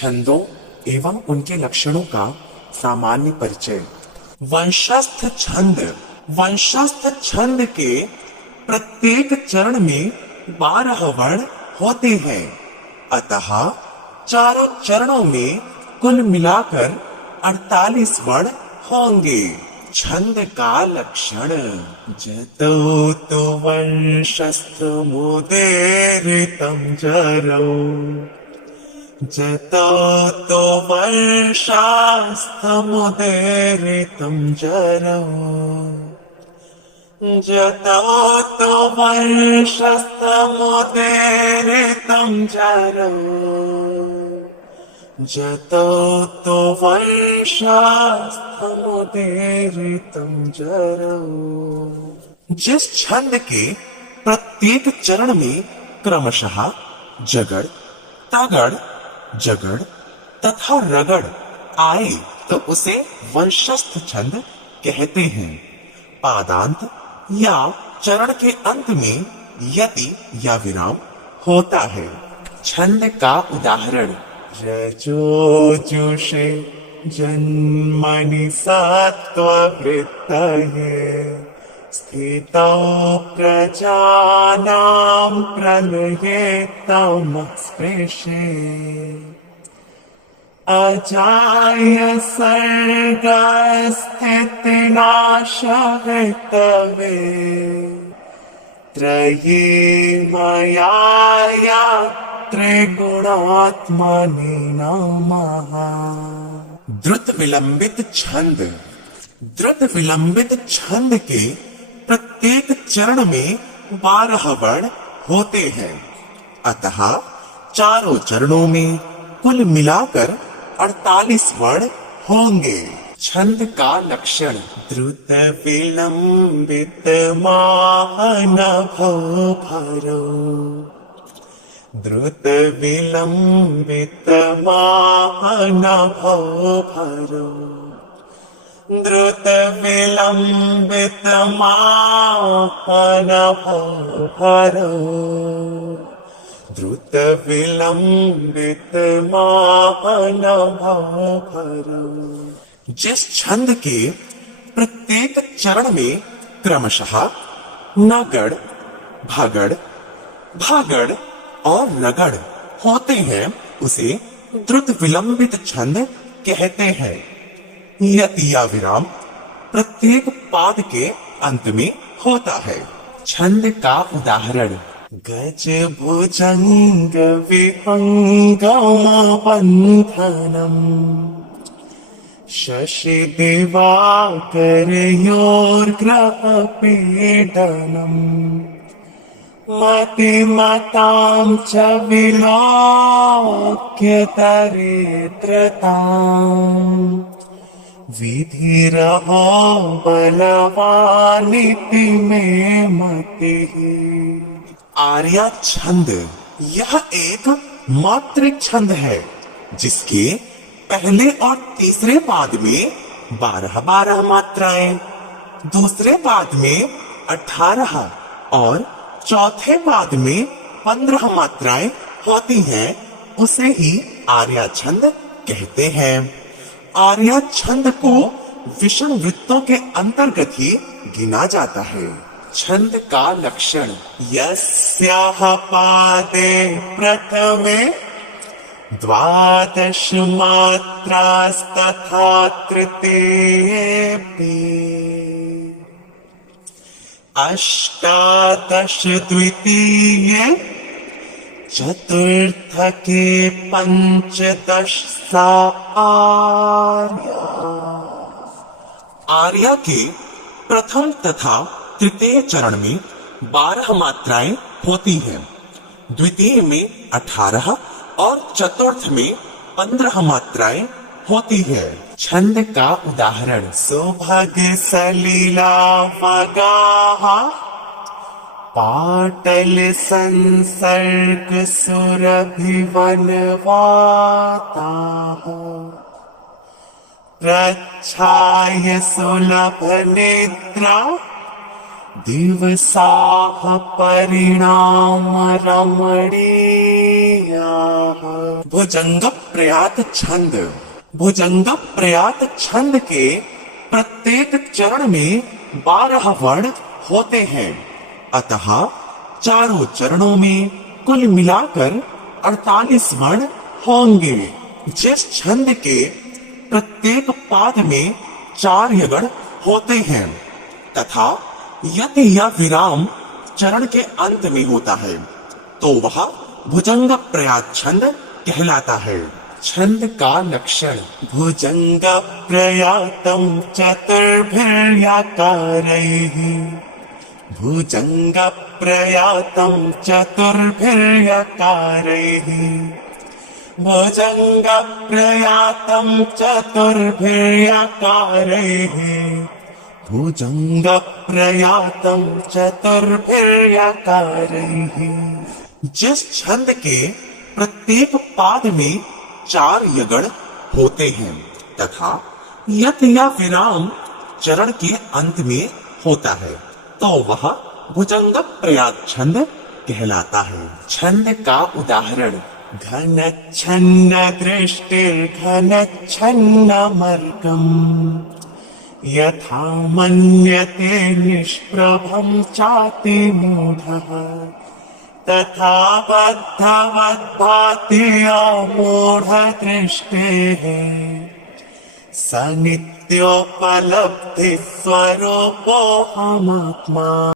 छंदों एवं उनके लक्षणों का सामान्य परिचय। वंशस्थ छंद। वंशस्थ छंद के प्रत्येक चरण में 12 वर्ण होते हैं, अतः चारों चरणों में कुल मिलाकर 48 वर्ण होंगे। छंद का लक्षण। जतो तो वंशस्थ मुदेरितं जरौ, जतो तो वंशस्थ मुदेरितं जरौ, जतो तो वंशस्थ मुदेरितं जरौ, जतो तो वंशस्थ मुदेरितं जरौ। जिस छंद के प्रत्येक चरण में क्रमशः जगड़, तगड़, जगड़ तथा रगड़ आए तो उसे वंशस्थ छंद कहते हैं। पादांत या चरण के अंत में यति या विराम होता है। छंद का उदाहरण। रजोजुषे जन्मनि सत्त्ववृत्तये, स्थितौ प्रजानां प्रलये तमस्पृशे, अजाय सर्गस्थितिनाशहेतवे, त्रयी मया त्रिगुणात्मने नमः। द्रुत विलंबित छंद। द्रुत विलंबित छंद के प्रत्येक चरण में 12 वर्ण होते हैं, अतः चारों चरणों में कुल मिलाकर 48 वर्ण होंगे। छंद का लक्षण। द्रुत विलंबित मानभो भरो, द्रुत विलंबित मानभो भरो, द्रुत विलंबित मानभो भरो, द्रुत विलंबित मानभो भरो। जिस छंद के प्रत्येक चरण में क्रमशः नगड़, भगड़, भागड़ और रगड़ होते हैं उसे द्रुत विलंबित छंद कहते हैं। यति या विराम प्रत्येक पाद के अंत में होता है। छंद का उदाहरण। गज भुजंग विहंगम बंधनम, शशि दिवाकरयोर्ग्रह पीडनम, मतिमतां च विलोक्य दरिद्रताम्, विधिरहो बलवानिति मे मतिः। आर्या छंद। यह एक मात्रिक छंद है जिसके पहले और तीसरे पाद में 12-12 मात्राएं, दूसरे पाद में 18 और चौथे पाद में 15 मात्राएं होती हैं, उसे ही आर्या छंद कहते हैं। आर्या छंद को विषम वृत्तों के अंतर्गत ही गिना जाता है। छंद का लक्षण। यस्याह पादे प्रथमे 12 मात्रास्तथा तृतीयेऽपि 18 द्वितीये, चतुर्थके 15 सा आर्या। आर्या के प्रथम तथा तृतीय चरण में 12 मात्राएं होती हैं, द्वितीय में 18 और चतुर्थ में 15 मात्राएं होती है। छंद का उदाहरण। सुभग सलीला वगाः, पाटल संसर्ग सुरभिवनवाताः, प्रच्छाय सुलभ निद्रा, दिवसाः परिणाम रमणीयाः। भुजंग प्रयात छंद। भुजंग प्रयात छंद के प्रत्येक चरण में 12 वर्ण होते हैं, अतः चारों चरणों में कुल मिलाकर 48 वर्ण होंगे। जिस छंद के प्रत्येक पाद में 4 यगण होते हैं तथा यदि यह विराम चरण के अंत में होता है तो वह भुजंग प्रयात छंद कहलाता है। छंद का लक्षण। भुजंग प्रयातम चतुर्भिर्याकारैः। भुजंग प्रयातम चतुर्भिर्याकारैः। भुजंग प्रयातम चतुर्भिर्याकारैः। भुजंग प्रयातम चतुर्भिर्याकारैः। जिस छंद के प्रत्येक पाद में 4 यगण होते हैं तथा यदि यह विराम चरण के अंत में होता है तो वह भुजंग प्रयात छंद कहलाता है। छंद का उदाहरण। घन छन्न दृष्टिर्घन छन्न मर्गम्। यथा मन्यते निष्प्रभं चाति मूढः। तथा बद्धवद्भाति अमूढदृष्टेः। स नित्योपलब्धि स्वरूपोऽहमात्मा।